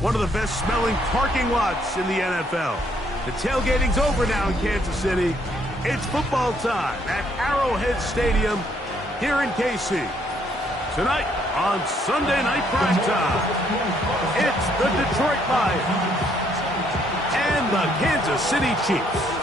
one of the best-smelling parking lots in the NFL. The tailgating's over now in Kansas City. It's football time at Arrowhead Stadium here in KC. Tonight on Sunday Night Primetime, it's the Detroit Lions and the Kansas City Chiefs.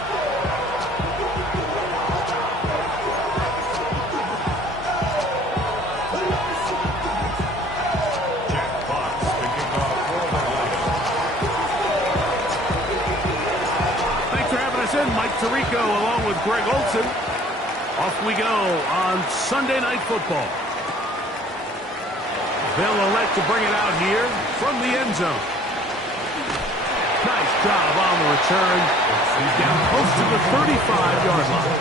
Mike Tirico along with Greg Olson. Off we go on Sunday Night Football. They'll elect to bring it out here from the end zone. Nice job on the return. He's down close to the 35-yard line.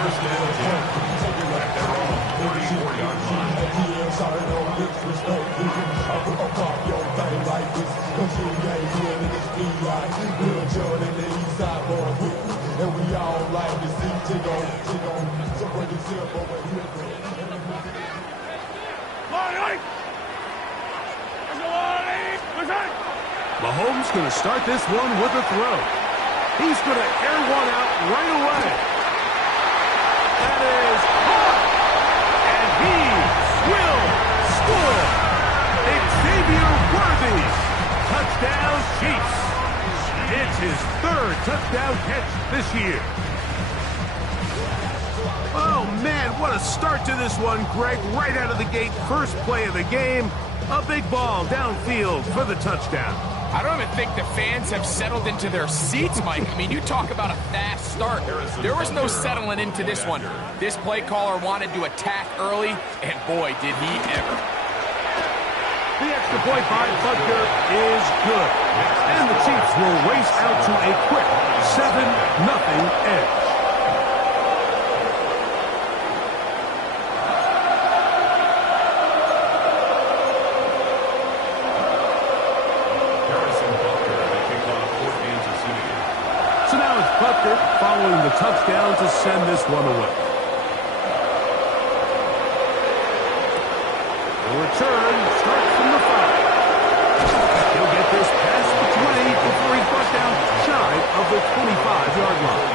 First down, 34-yard line. And we all like to see tickle. So bring it simple when you Mahomes going to start this one with a throw. He's going to air one out right away. That is caught. And he will score. Xavier Worthy. Touchdown Chiefs. It's his third touchdown catch this year. Oh, man, what a start to this one, Greg. Right out of the gate, first play of the game. A big ball downfield for the touchdown. I don't even think the fans have settled into their seats, Mike. I mean, you talk about a fast start. There was no settling into this one. This play caller wanted to attack early, and boy, did he ever. The extra point by Butker is good. And the Chiefs will race out to a quick 7-0 edge. So now it's Butker following the touchdown to send this one away. The return starts from the 5. He'll get this past the 20 before he's brought down shy of the 25-yard line.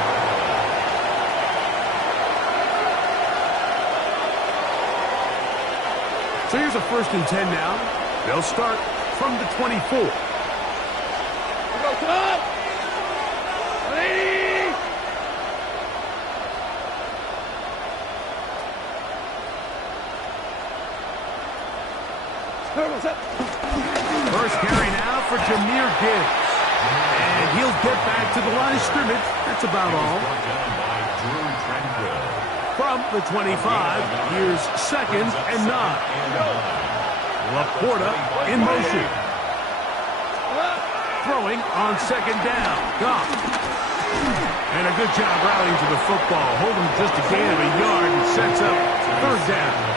So here's a 1st and 10 now. They'll start from the 24. Come on! First carry now for Jahmyr Gibbs. And he'll get back to the line of scrimmage. That's about all. From the 25, here's 2nd and 9. Laporta in motion. Throwing on 2nd down. Goff. And a good job rallying to the football. Holding just a gain of a yard and sets up 3rd down.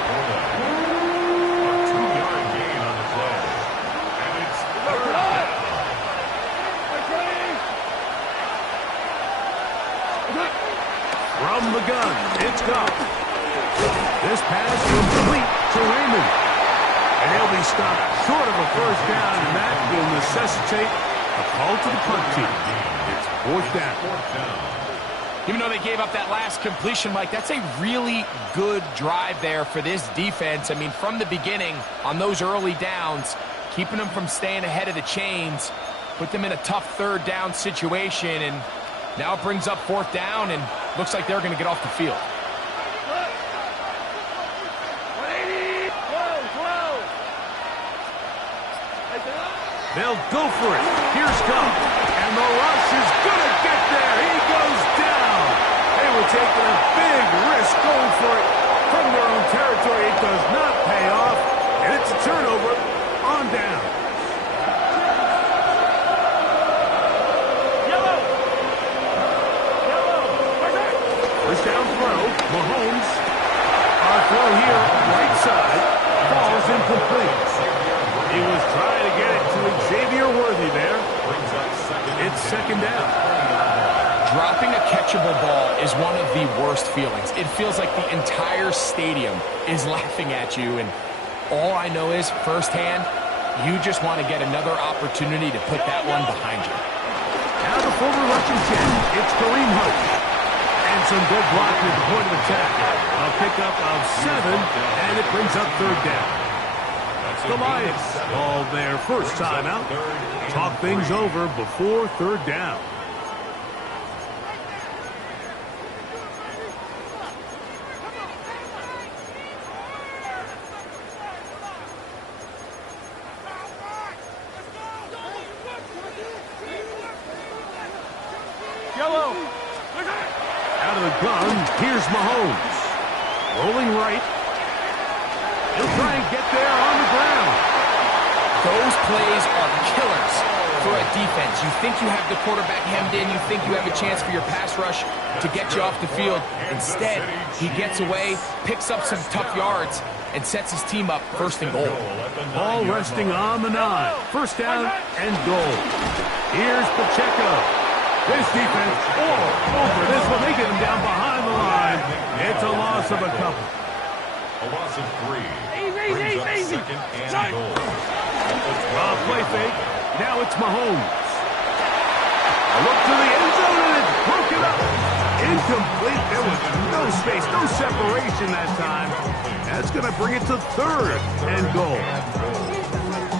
From the gun, it's Goff. This pass complete to Raymond. And he'll be stopped short of a 1st down, and that will necessitate a call to the punt team. It's 4th down. Even though they gave up that last completion, Mike, that's a really good drive there for this defense. I mean, from the beginning, on those early downs, keeping them from staying ahead of the chains, put them in a tough 3rd down situation, and now it brings up 4th down, and looks like they're going to get off the field. They'll go for it. Here's Goff. And the rush is going to get there. He goes down. They were taking a big risk going for it from their own territory. It does not pay off. And it's a turnover on down. First down throw. Mahomes. Our throw here, right side. Falls incomplete. He was trying to get it to Xavier Worthy there. It's 2nd down. Dropping a catchable ball is one of the worst feelings. It feels like the entire stadium is laughing at you, and all I know is firsthand, You just want to get another opportunity to put that one behind you. Now the former Russian champ, it's Kareem Hunt. And some good blocking at the point of attack. A pickup of 7, and it brings up third down. The Lions call their first timeout. Talk things over before third down. Out of the gun, here's Mahomes. Rolling right. He'll try and get there on the ground. Those plays are killers for a defense. You think you have the quarterback hemmed in. You think you have a chance for your pass rush to get you off the field. Instead, he gets away, picks up some tough yards, and sets his team up first and goal. Ball resting on the 9. First down and goal. Here's Pacheco. This defense all over this one. They get him down behind the line. It's a loss of a couple. A loss of 3. Easy. Second and goal. Play fake. Now it's Mahomes. A look to the end zone, and it's broken up. Incomplete. There was no space, no separation that time. That's going to bring it to third and goal.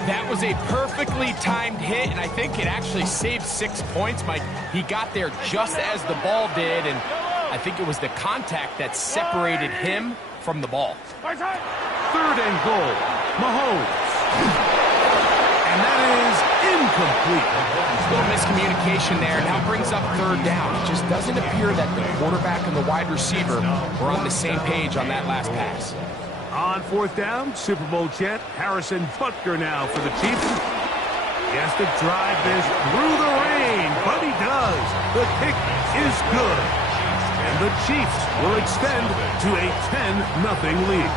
That was a perfectly timed hit, and I think it actually saved 6 points, Mike. He got there just as the ball did, and I think it was the contact that separated him from the ball. Third and goal. Mahomes. And that is incomplete. A little miscommunication there. Now brings up third down. It just doesn't appear that the quarterback and the wide receiver were on the same page on that last pass. On fourth down, Super Bowl champ Harrison Butker now for the Chiefs. He has to drive this through the rain, but he does. The kick is good. And the Chiefs will extend to a 10-0 lead.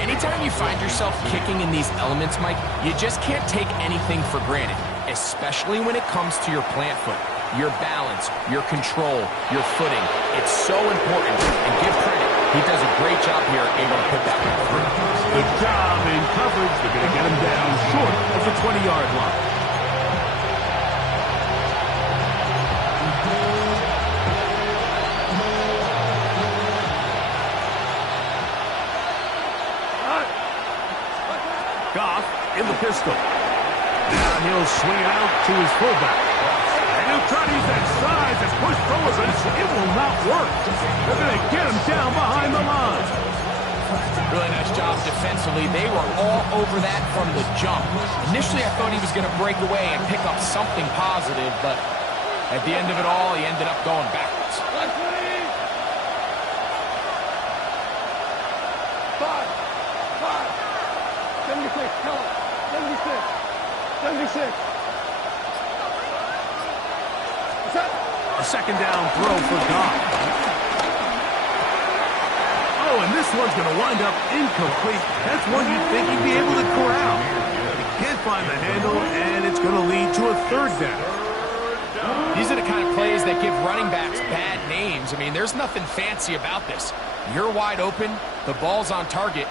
Anytime you find yourself kicking in these elements, Mike, you just can't take anything for granted, especially when it comes to your plant foot, your balance, your control, your footing. It's so important, and give credit. He does a great job here, able to put that one through. Good job in coverage. They're going to get him down short of the 20-yard line. Goff in the pistol. Now he'll swing it out to his fullback. And he'll try to use that size and push forward, but it will not work. They're going to get him down behind the line. Really nice job defensively. They were all over that from the jump. Initially, I thought he was going to break away and pick up something positive, but at the end of it all, he ended up going backwards. 76. A second down throw for Goff. Oh, and this one's going to wind up incomplete. That's one you'd think he'd be able to corral. He can't find the handle, and it's going to lead to a third down. These are the kind of plays that give running backs bad names. I mean, there's nothing fancy about this. You're wide open. The ball's on target.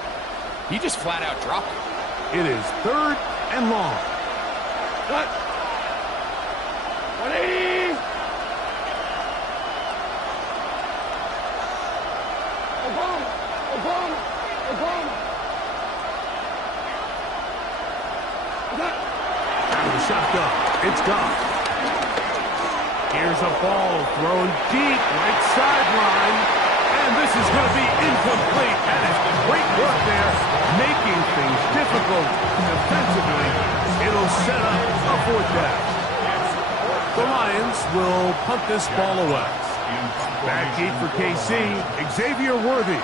He just flat out dropped it. It is third and long. Cut. 180. Obama. Out of the shotgun. It's Goff. Here's a ball thrown deep, right sideline. And this is going to be incomplete. That is great work there, making things difficult defensively. It'll set up a fourth down. The Lions will punt this ball away. Back deep for KC, Xavier Worthy.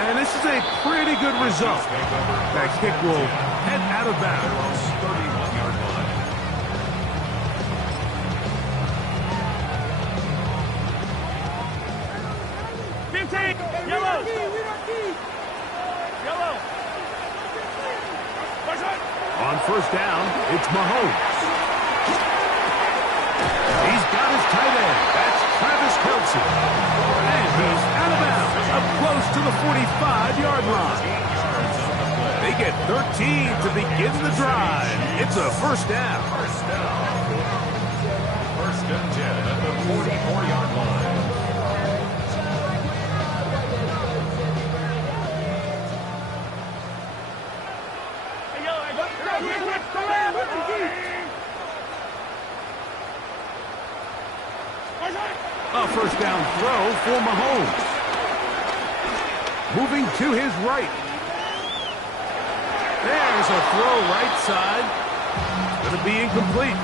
And this is a pretty good result. That kick will head out of bounds. 31-yard line. Yellow. On first down, it's Mahomes. He's got his tight end. That's Travis Kelce. And he's out of bounds. A up close to the 45-yard line. They get 13 to begin the drive. It's a first down. First and 10 at the 44-yard line. A first down throw for Mahomes. Moving to his right. There's a throw right side. Going to be incomplete.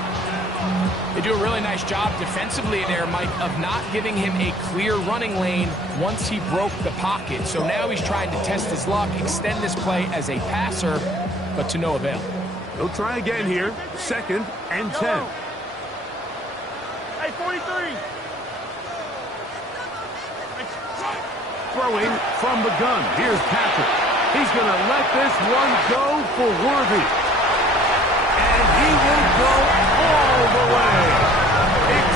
They do a really nice job defensively in there, Mike, of not giving him a clear running lane once he broke the pocket. So now he's trying to test his luck, extend this play as a passer, but to no avail. They'll try again here. Second and 10. Hey, 43. Throwing from the gun. Here's Patrick. He's going to let this one go for Worthy. And he will go all the way.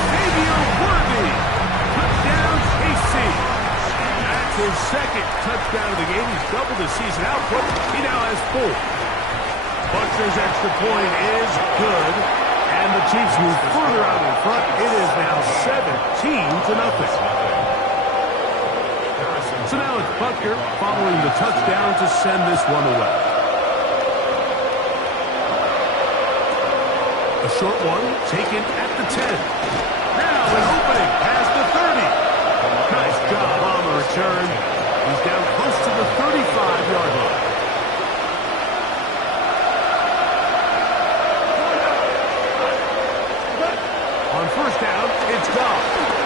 Xavier Worthy. Touchdown, KC. That's his second touchdown of the game. He's doubled his season output. He now has 4. Buster's extra point is good. And the Chiefs move further out in front. It is now 17-0. So now it's Butker following the touchdown to send this one away. A short one taken at the 10. Now an opening past the 30. Nice job on the return. He's down close to the 35-yard line. On first down, it's Goff.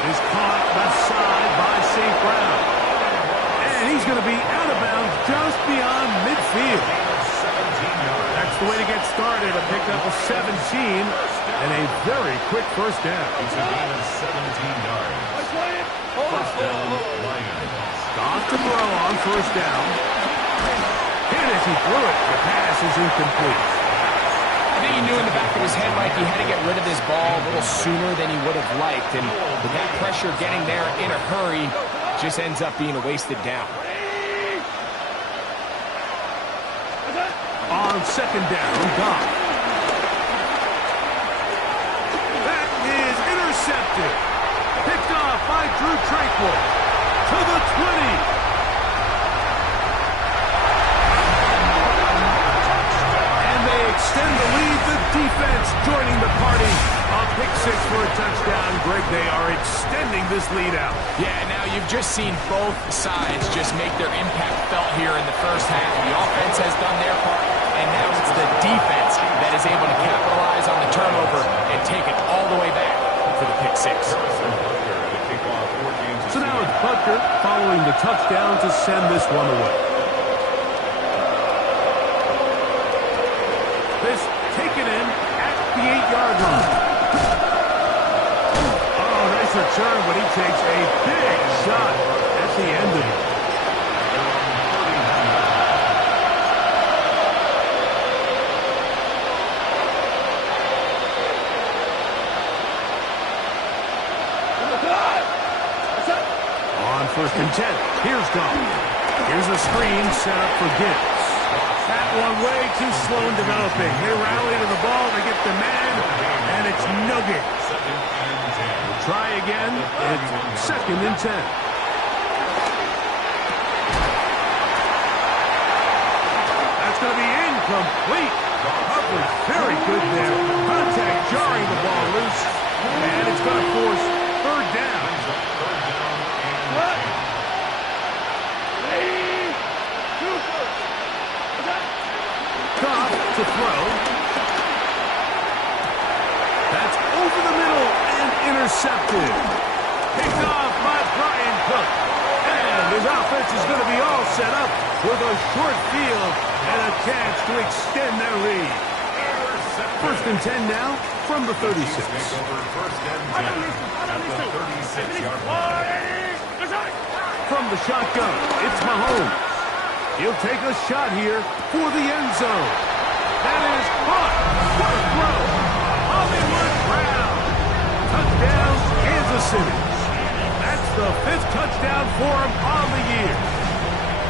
Is caught left side by St. Brown. And he's going to be out of bounds just beyond midfield. That's the way to get started. A pickup of 17 and a very quick first down. It's a gain of 17 yards. First down, Lions. Goff to throw on first down. Hit as he threw it. The pass is incomplete. I think he knew in the back of his head, Mike, he had to get rid of this ball a little sooner than he would have liked. And with that pressure getting there in a hurry, just ends up being a wasted down. On second down, Goff. That is intercepted. Picked off by Drew Tranquill. To the 20. Extend the lead. The defense joining the party. A pick 6 for a touchdown. Greg, they are extending this lead out. Yeah, now you've just seen both sides just make their impact felt here in the first half. The offense has done their part, and now it's the defense that is able to capitalize on the turnover and take it all the way back for the pick 6. So now it's Butker following the touchdown to send this one away. This taken in at the 8-yard line. Oh, nice return, but he takes a big shot at the end of it. On first and 10, here's Goff. Here's a screen set up for Gibbs. That one way too slow in developing. They rally to the ball, they get the man, and it's no good. We'll try again. It's second and 10. That's going to be incomplete. Hubbard's very good there. Contact jarring the ball loose, and it's going to force third down. Goff to throw. That's over the middle and intercepted. Picked off by Brian Cook. And his offense is going to be all set up with a short field and a chance to extend their lead. First and 10 now from the 36. From the shotgun, it's Mahomes. He'll take a shot here for the end zone. That is caught. What a throw. Hollywood Brown. Touchdown, Kansas City. That's the 5th touchdown for him on the year.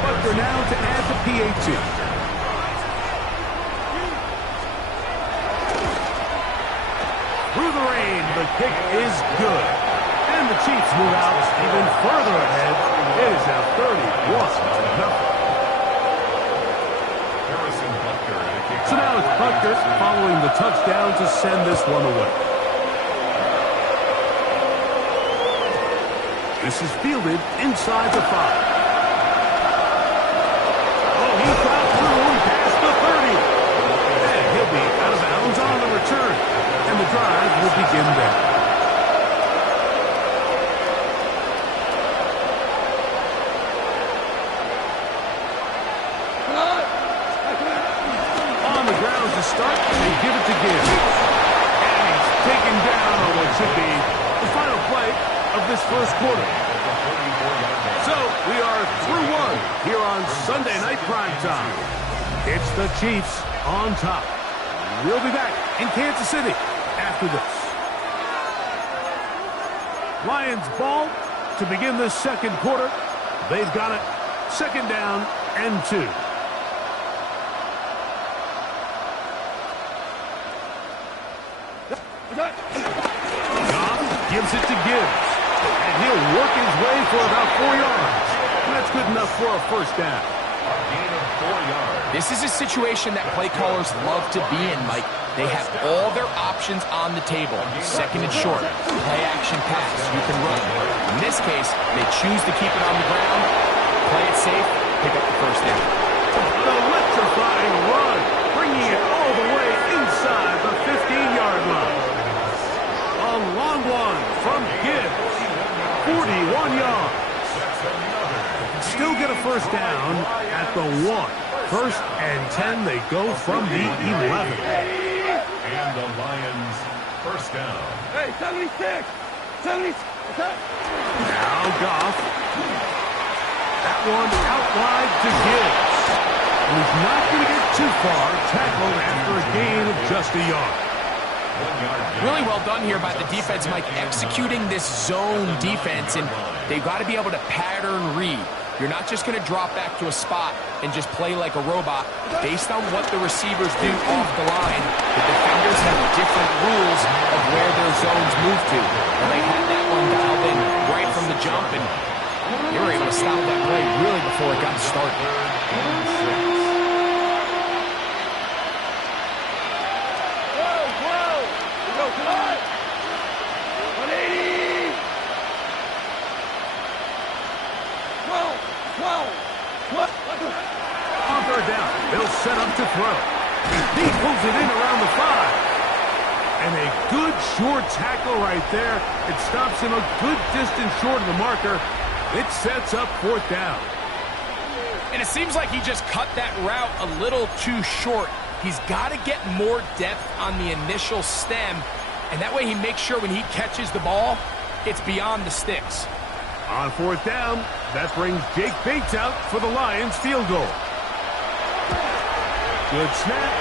Butker now to add the PAT. Through the rain, the kick is good. And the Chiefs move out even further ahead. It is now 31-0. So now it's Butker following the touchdown to send this one away. This is fielded inside the 5. Oh, he got through past the 30. And he'll be out of bounds on the return. And the drive will begin there. On the ground to start, they give it to Gibbs. And he's taken down on what should be the final play of this first quarter. So we are through one here on Sunday Night Primetime. It's the Chiefs on top. We'll be back in Kansas City after this. Lions ball to begin this second quarter. They've got it. Second down and 2. Goff gives it to Gibbs. And he'll work his way for about 4 yards. And that's good enough for a first down. This is a situation that play callers love to be in, Mike. They have all their options on the table. Second and short, play action pass, you can run. In this case, they choose to keep it on the ground, play it safe, pick up the first down. An electrifying run, bringing it all the way inside the 15-yard line. A long one from Gibbs, 41 yards. Still get a first down at the 1. First and 10, they go from the 11. And the Lions first down. Hey, 76! 76! Now Goff. That one out wide to Gibbs. And he's not going to get too far. Tackled after a gain of just a yard. Really well done here by the defense, Mike, executing this zone defense, and they've got to be able to pattern read. You're not just going to drop back to a spot and just play like a robot. Based on what the receivers do off the line, the defenders have different rules of where their zones move to. And they had that one dialed in right from the jump, and they were able to stop that play really before it got started. On third down, they'll set up to throw. He pulls it in around the 5. And a good short tackle right there. It stops him a good distance short of the marker. It sets up fourth down. And it seems like he just cut that route a little too short. He's got to get more depth on the initial stem, and that way he makes sure when he catches the ball, it's beyond the sticks. On fourth down, that brings Jake Bates out for the Lions field goal. Good snap,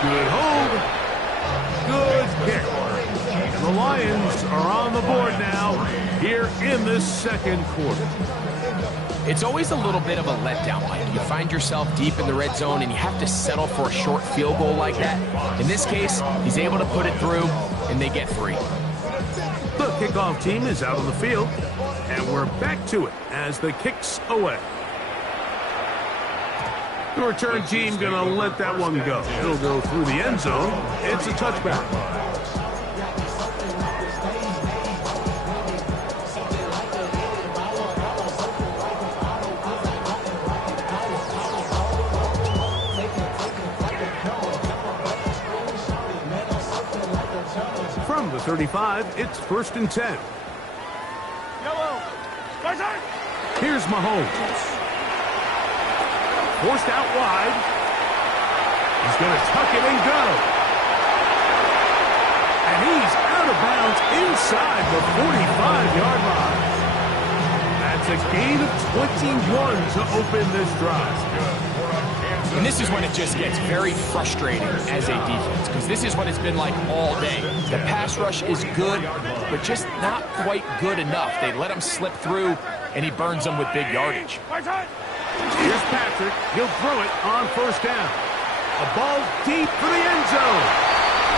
good hold, good kick. And the Lions are on the board now here in this second quarter. It's always a little bit of a letdown, Mike. You find yourself deep in the red zone and you have to settle for a short field goal like that. In this case, he's able to put it through, and they get 3. The kickoff team is out on the field, and we're back to it as the kick's away. The return team going to let that one go. It'll go through the end zone. It's a touchback. From the 35, it's first and 10. Here's Mahomes. Forced out wide. He's going to tuck it and go. And he's out of bounds inside the 45-yard line. That's a gain of 21 to open this drive. And this is when it just gets very frustrating as a defense, because this is what it's been like all day. The pass rush is good, but just not quite good enough. They let him slip through, and he burns them with big yardage. Here's Patrick. He'll throw it on first down. A ball deep for the end zone.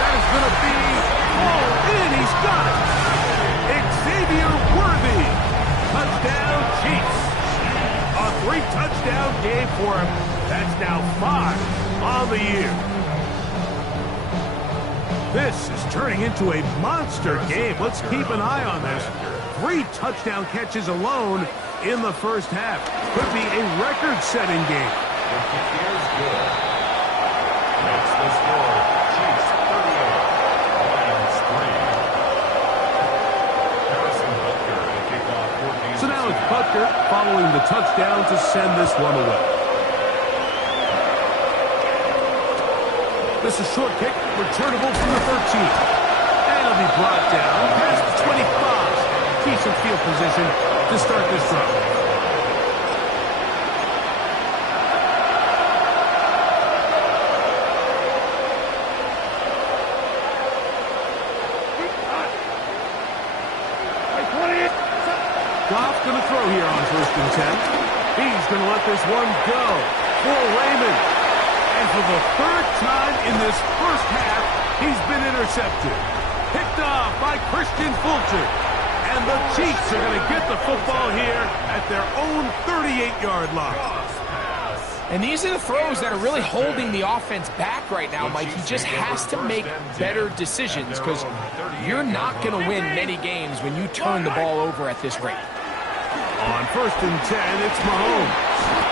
That is going to be all in. He's got it. Xavier Worthy. Touchdown, Chiefs. A 3-touchdown game for him. That's now 5 on the year. This is turning into a monster game. Let's keep an eye on this. 3 touchdown catches alone in the first half. Could be a record-setting game. Here's good. That's the score. Chiefs 38, Lions 3. Harrison Butker to kick off 14. So now it's Butker following the touchdown to send this one away. This is short kick, returnable from the 13. And it'll be brought down past the 25. Decent field position to start this drive. Goff going to throw here on 1st and 10. He's going to let this one go for Raymond. And for the 3rd time in this first half, he's been intercepted. Picked off by Christian Fulton. And the Chiefs are going to get the football here at their own 38-yard line. And these are the throws that are really holding the offense back right now, Mike. He just has to make better decisions, because you're not going to win many games when you turn the ball over at this rate. On 1st and 10, it's Mahomes.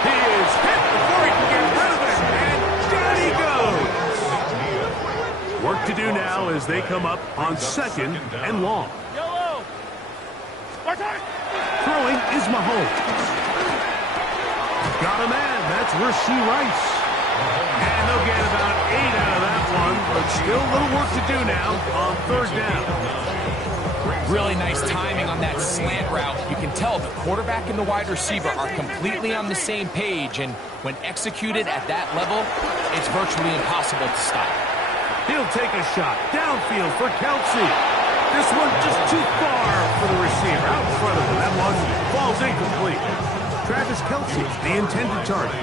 He is hit before he can get rid of it, and down he goes. Work to do now as they come up on 2nd and long. Throwing is Mahomes. Got a man. That's Rashee Rice. And they'll get about 8 out of that one, but still a little work to do now on 3rd down. Really nice timing on that slant route. You can tell the quarterback and the wide receiver are completely on the same page, and when executed at that level, it's virtually impossible to stop. He'll take a shot downfield for Kelsey. This one just too far for the receiver. Out in front of him. That one falls incomplete. Travis Kelsey, the intended target.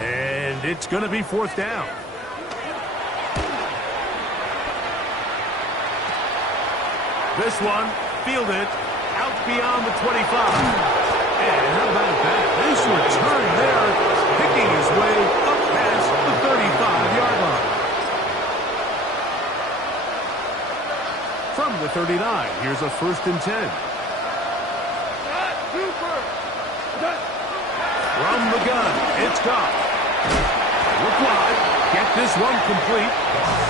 And it's going to be 4th down. This one fielded out beyond the 25. And how about that? Nice return there, picking his way up past the 35-yard line. From the 39, here's a 1st and 10. From the gun, it's Goff. Look wide, get this one complete.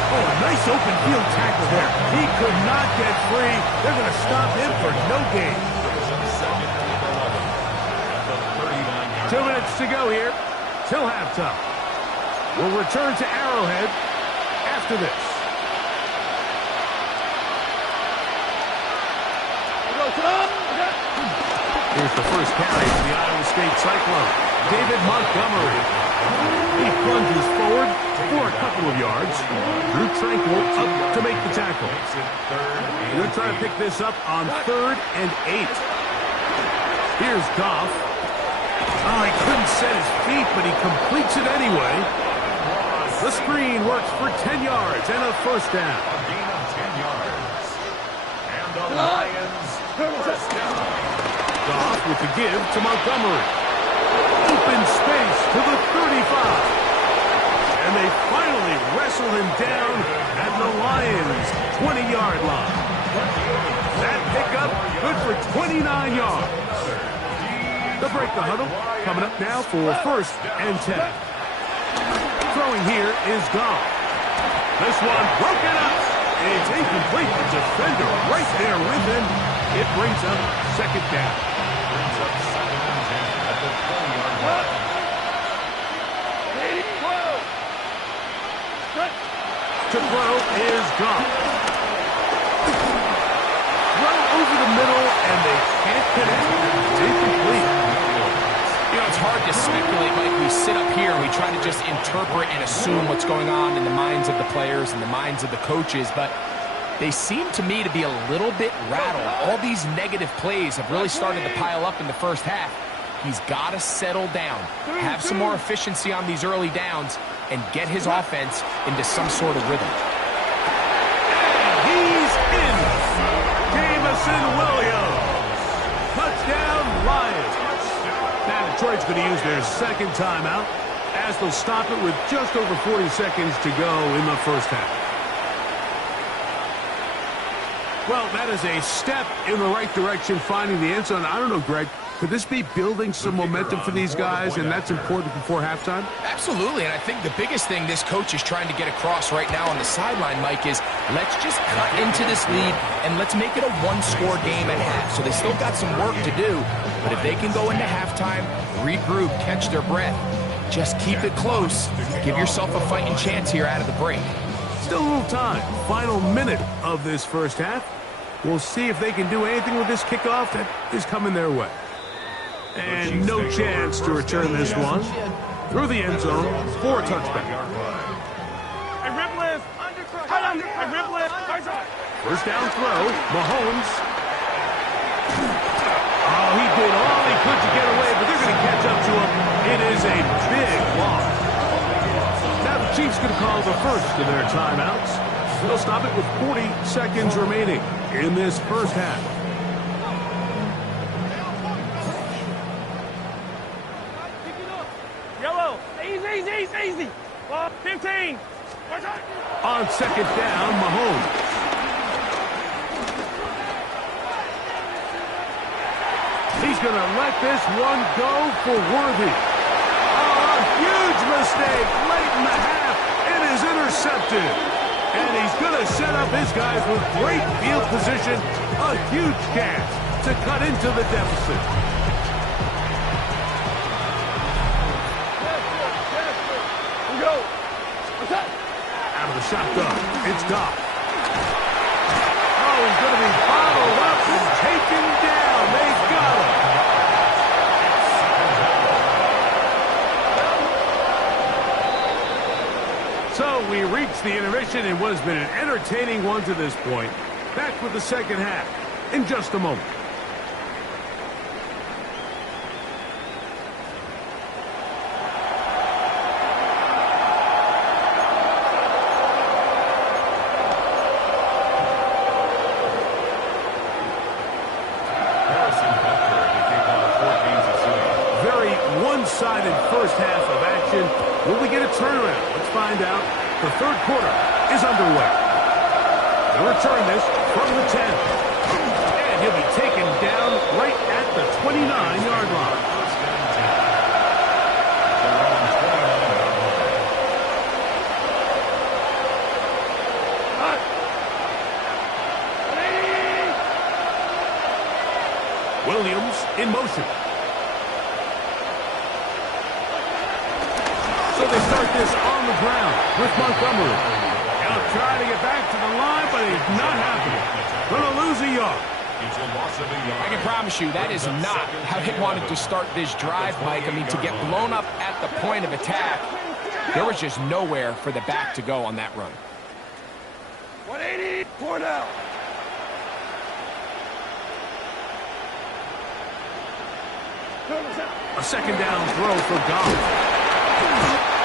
Oh, a nice open field tackle there. He could not get free. They're going to stop him for no gain. 2 minutes to go here till halftime. We'll return to Arrowhead after this. Here's the first carry for the Iowa State Cyclone. David Montgomery. He plunges forward for a couple of yards. Drew Tranquill up to make the tackle. We're going to try to pick this up on 3rd and 8. Here's Goff. Oh, he couldn't set his feet, but he completes it anyway. The screen works for 10 yards and a 1st down. A gain of 10 yards. And the Lions 1st down. Goff with the give to Montgomery. Open space to the 35. And they finally wrestle him down at the Lions' 20-yard line. That pickup good for 29 yards. The break the huddle coming up now for 1st and 10. Throwing here is Goff. This one broken up. It's incomplete. The defender right there with him. It brings up 2nd down. Brings up 2nd and 10 at the 20-yard line. To throw is Goff. Throw over the middle, and they can't connect. It's incomplete. You know, it's hard to speculate, Mike. We sit up here and we try to just interpret and assume what's going on in the minds of the players and the minds of the coaches, but they seem to me to be a little bit rattled. All these negative plays have really started to pile up in the first half. He's got to settle down, have some more efficiency on these early downs, and get his offense into some sort of rhythm. And he's in. Jameson Williams. Touchdown, Lions. Now Detroit's going to use their second timeout as they'll stop it with just over 40 seconds to go in the first half. Well, that is a step in the right direction, finding the end zone. I don't know, Greg, could this be building some momentum for these guys, and that's important before halftime? Absolutely, and I think the biggest thing this coach is trying to get across right now on the sideline, Mike, is let's just cut into this lead and let's make it a one-score game at half. So they still got some work to do, but if they can go into halftime, regroup, catch their breath, just keep it close, give yourself a fighting chance here out of the break. Still a little time. Final minute of this first half. We'll see if they can do anything with this kickoff that is coming their way. And no chance to return this one through the end zone for a touchback. First down throw, Mahomes. Oh, he did all he could to get away, but they're going to catch up to him. It is a big loss. Now the Chiefs going to call the first of their timeouts. They'll stop it with 40 seconds remaining in this first half. Yellow. Easy. 15. On second down, Mahomes. He's going to let this one go for Worthy. Oh, a huge mistake late in the half. It is intercepted. And he's going to set up his guys with great field position. A huge chance to cut into the deficit. Out of the shotgun, it's Goff. Oh, he's going to be bottled up and taken down. They've got him. So we reach the intermission in what has been an entertaining one to this point. Back with the second half in just a moment. Very one-sided first half of action. Will we get a turnaround? Let's find out. The third quarter is underway. They'll return this from the 10. And he'll be taken down right at the 29-yard line. Williams in motion. So they start this on the ground with Montgomery. He'll try to get back to the line, but it's not happening. Going to lose a yard. I can promise you that is not how they wanted to start this drive, Mike. I mean, to get blown up at the point of attack, there was just nowhere for the back to go on that run. 180. 4 now. A second down throw for Goff.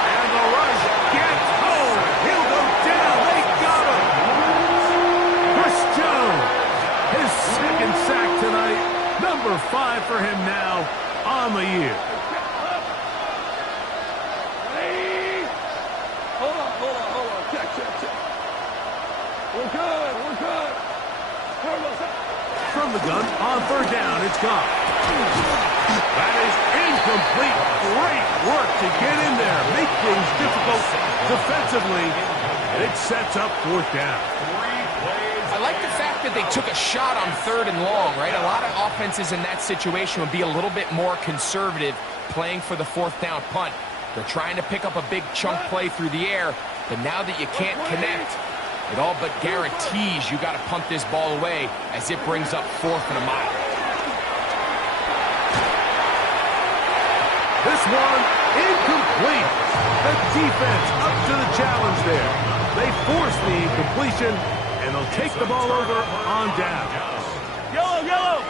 And the rush gets home. He'll go down. They got him. Chris Jones, his second sack tonight. Number 5 for him now on the year. Hold on. Check. We're good. From the gun on third down, it's Goff. That is incomplete. Great work to get in there. Make things difficult defensively. It sets up fourth down. I like the fact that they took a shot on third and long, right? A lot of offenses in that situation would be a little bit more conservative playing for the fourth down punt. They're trying to pick up a big chunk play through the air, but now that you can't connect, it all but guarantees you got to punt this ball away as it brings up 4th and a mile. This one incomplete. The defense up to the challenge there. They force the incompletion, and they'll take the ball over on down. Yellow, yellow.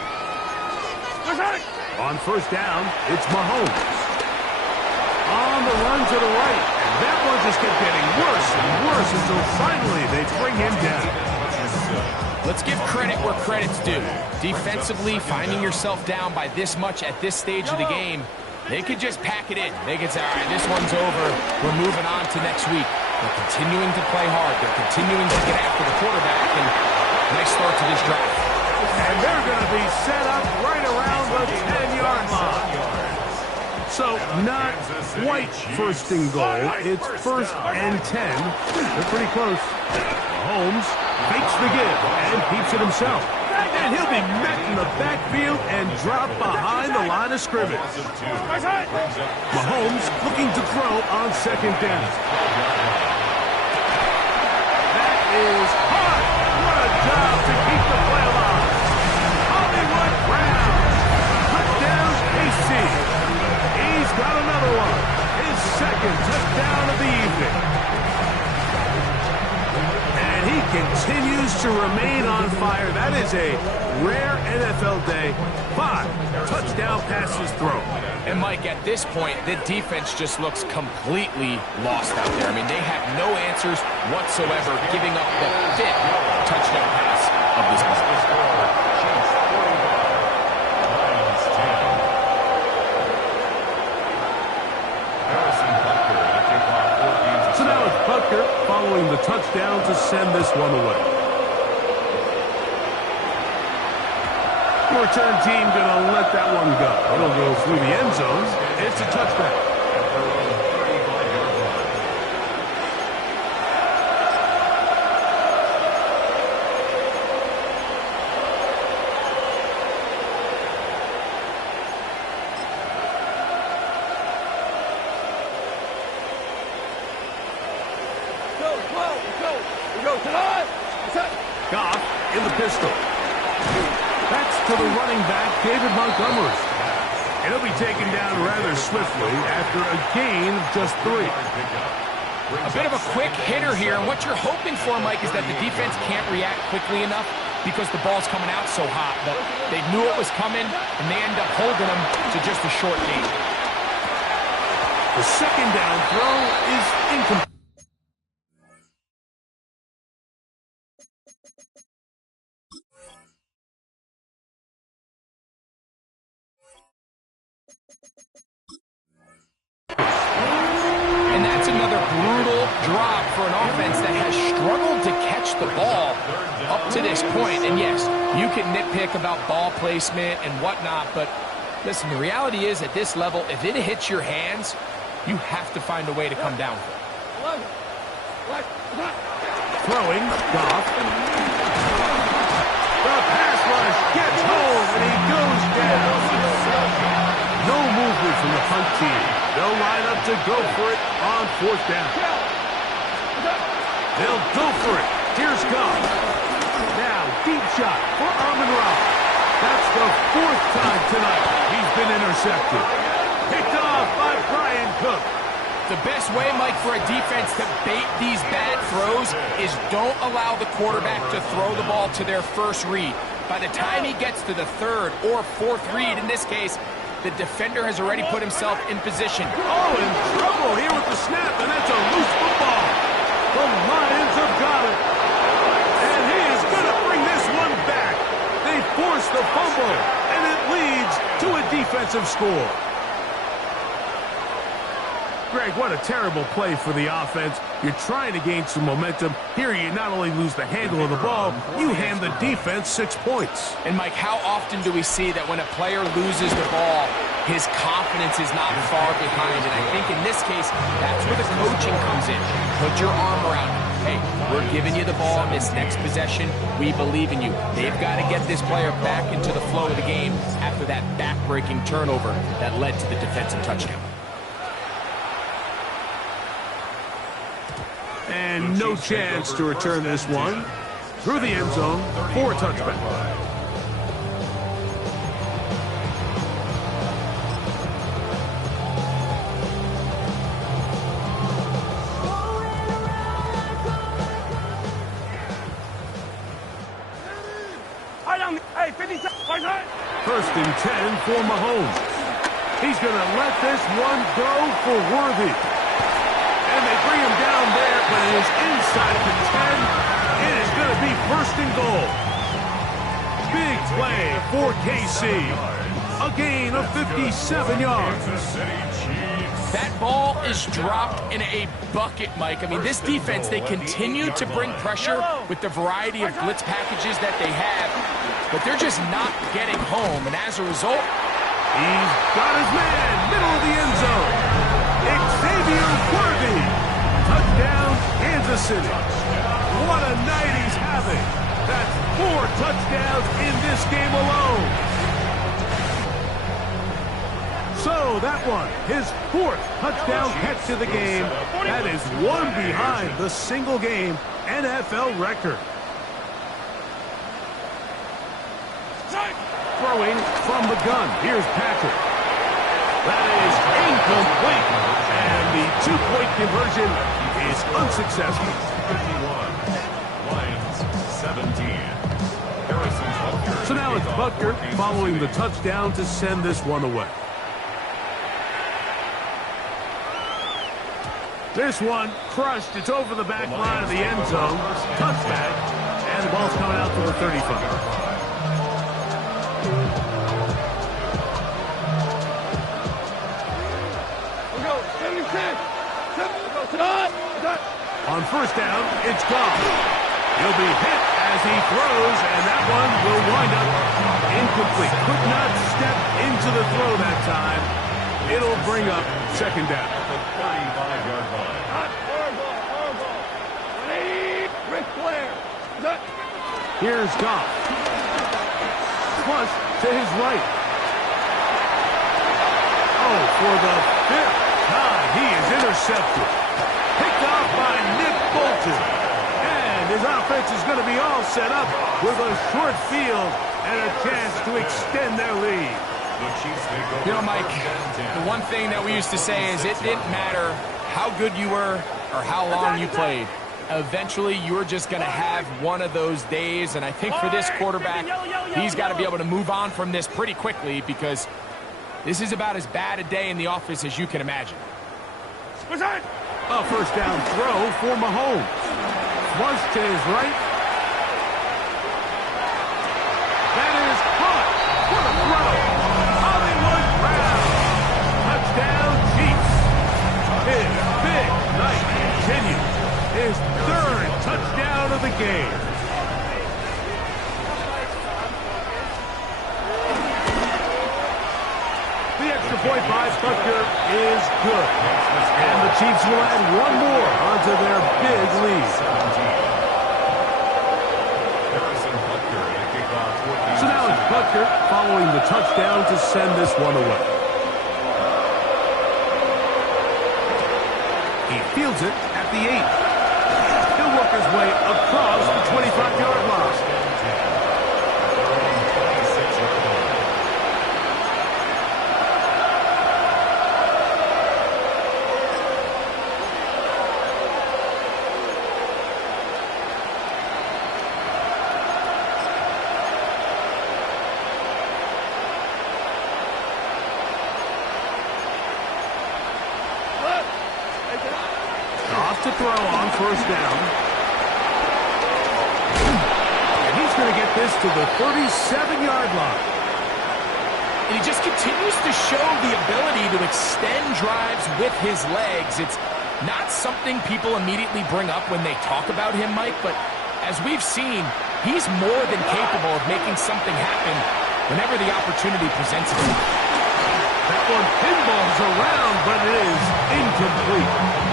Where's that? On first down, it's Mahomes. On the run to the right. And that one just kept getting worse and worse until finally they bring him down. Let's give credit where credit's due. Defensively, finding yourself down by this much at this stage of the game, they could just pack it in. They could say, all right, this one's over. We're moving on to next week. They're continuing to play hard. They're continuing to get after the quarterback. And nice start to this drive. And they're going to be set up right around the 10-yard line. So not quite first and goal. It's first and 10. They're pretty close. Mahomes fakes the give and keeps it himself. And he'll be met in the backfield and dropped behind the line of scrimmage. Mahomes looking to throw on second down. That is hard. What a job to keep the play alive. Hollywood Brown. Touchdown, KC. He's got another one. His second touchdown of the evening. And he continues to remain on fire. That is a rare NFL day. 5 touchdown passes thrown. And, Mike, at this point, the defense just looks completely lost out there. I mean, they have no answers whatsoever, giving up the 5th touchdown pass of this ball. So now it's Butker following the touchdown to send this one away. The return team going to let that one go. It'll go through the end zone. It's a touchback. Goff in the pistol. That's to the running back, David Montgomery. And he'll be taken down rather swiftly after a gain of just 3. A bit of a quick hitter here, and what you're hoping for, Mike, is that the defense can't react quickly enough because the ball's coming out so hot. But they knew it was coming, and they end up holding them to just a short gain. The second down throw is incomplete. And that's another brutal drop for an offense that has struggled to catch the ball up to this point. And yes, you can nitpick about ball placement and whatnot, but listen, the reality is at this level, if it hits your hands, you have to find a way to come down. Throwing, Goff. The pass rush gets home, and he goes down. No movement from the punt team. They'll line up to go for it on fourth down. They'll go for it. Here's Goff. Now, deep shot for Amon-Ra. That's the 4th time tonight he's been intercepted. Picked off by Brian Cook. The best way, Mike, for a defense to bait these bad throws is don't allow the quarterback to throw the ball to their first read. By the time he gets to the 3rd or 4th read, in this case, the defender has already put himself in position. Oh, in trouble here with the snap, and that's a loose football. The Lions have got it. And he is going to bring this one back. They force the fumble, and it leads to a defensive score. Greg, what a terrible play for the offense. You're trying to gain some momentum. Here you not only lose the handle of the ball, you hand the defense 6 points. And, Mike, how often do we see that when a player loses the ball, his confidence is not far behind? And I think in this case, that's where the coaching comes in. Put your arm around him. Hey, we're giving you the ball in this next possession. We believe in you. They've got to get this player back into the flow of the game after that back-breaking turnover that led to the defensive touchdown. And no chance to return this one through the end zone for a touchback. and 10 for Mahomes. He's going to let this one go for Worthy. And they bring him down there, but it is inside the 10. It is going to be first and goal. Big play for KC. A gain of 57 yards. That ball is dropped in a bucket, Mike. I mean, this defense, they continue to bring pressure with the variety of blitz packages that they have, but they're just not getting home. And as a result, he's got his man, middle of the end zone. Xavier Worthy. Touchdown, Kansas City. What a night he's having. That's 4 touchdowns in this game alone. So that one, his 4th touchdown catch of the game. That is one behind the single-game NFL record. Throwing from the gun. Here's Patrick. That is incomplete. And the 2-point conversion is unsuccessful. 51. Lions 17. So now it's Butker following the touchdown to send this one away. This one crushed. It's over the back line of the end zone. Touchback. And the ball's coming out to the 35. We'll go. 76. On first down, it's gone. He'll be hit as he throws, and that one will wind up incomplete. Could not step into the throw that time. It'll bring up second down. The 35-yard line. Ric Flair. Here's Goff. Flush to his right. Oh, for the 5th time, he is intercepted. Picked off by Nick Bolton. And his offense is going to be all set up with a short field and a chance to extend their lead. you know, Mike, the one thing that we used to say is it didn't matter how good you were or how long you played. Eventually, you're just going to have one of those days, and I think for this quarterback, he's got to be able to move on from this pretty quickly because this is about as bad a day in the office as you can imagine. A first down throw for Mahomes. Flush to his right. That is caught. What a throw. Hollywood Brown. Touchdown, Chiefs. His big night continues. His 3rd touchdown of the game. The extra point by Butker is good. And the Chiefs will add one more onto their big lead. So now it's Butker following the touchdown to send this one away. He fields it at the 8. He'll work his way across the 25-yard line. To throw on first down. And he's going to get this to the 37-yard line. And he just continues to show the ability to extend drives with his legs. It's not something people immediately bring up when they talk about him, Mike, but as we've seen, he's more than capable of making something happen whenever the opportunity presents itself. That one pinballs around, but it is incomplete.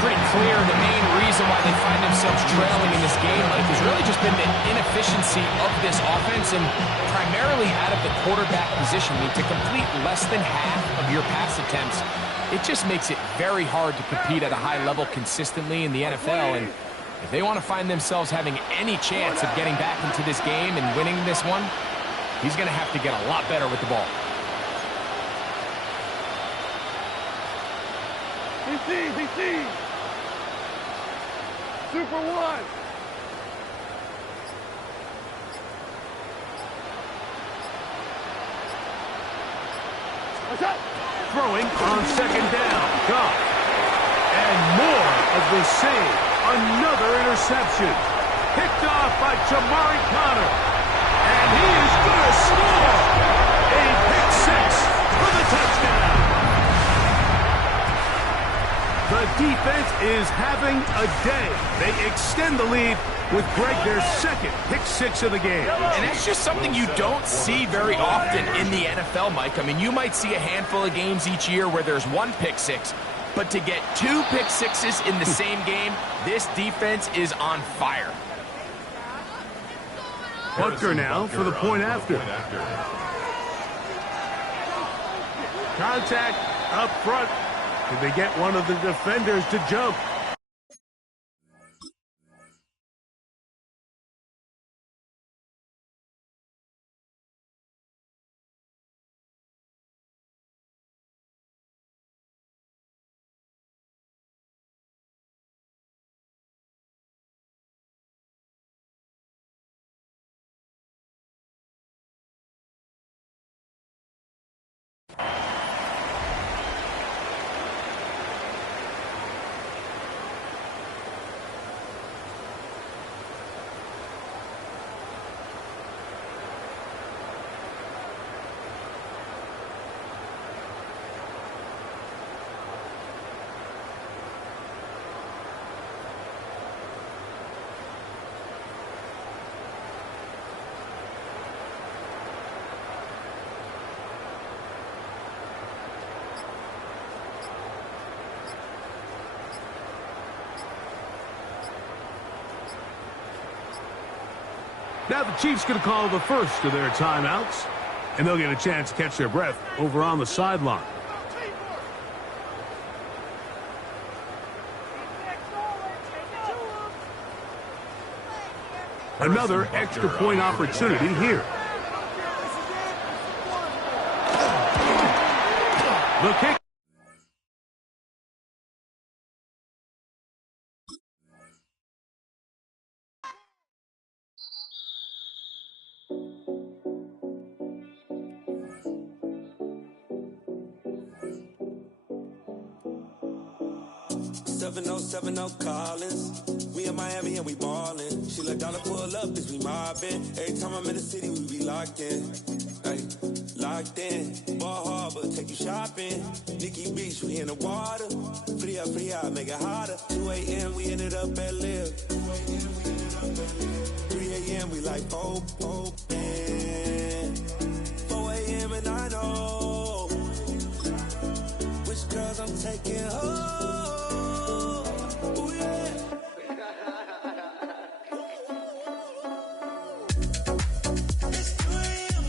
Pretty clear the main reason why they find themselves trailing in this game, Mike, has really just been the inefficiency of this offense and primarily out of the quarterback position. I mean, to complete less than half of your pass attempts, it just makes it very hard to compete at a high level consistently in the NFL. And if they want to find themselves having any chance of getting back into this game and winning this one, he's going to have to get a lot better with the ball. He sees. Super one. Throwing on second down. Goff. And more of the same. Another interception. Picked off by Jamari Connor. And he is going to score. A pick six for the touchdown. The defense is having a day. They extend the lead with Greg their second pick six of the game. And that's just something you don't see very often in the NFL, Mike. I mean, you might see a handful of games each year where there's one pick six, but to get two pick sixes in the same game, this defense is on fire. Butker now for the point after. Contact up front. Did they get one of the defenders to jump? Now the Chiefs going to call the first of their timeouts, and they'll get a chance to catch their breath over on the sideline. Another extra point opportunity here. The kick. Collins. We in Miami and we ballin'. She let dollar pull up, cause we mobbin'. Every time I'm in the city, we be locked in. Ay, locked in. Ball Harbor, take you shopping. Nikki Beach, we in the water. Free up, make it hotter. 2 a.m., we ended up at Live. 3 a.m., we like open. 4 a.m. and I know which girls I'm taking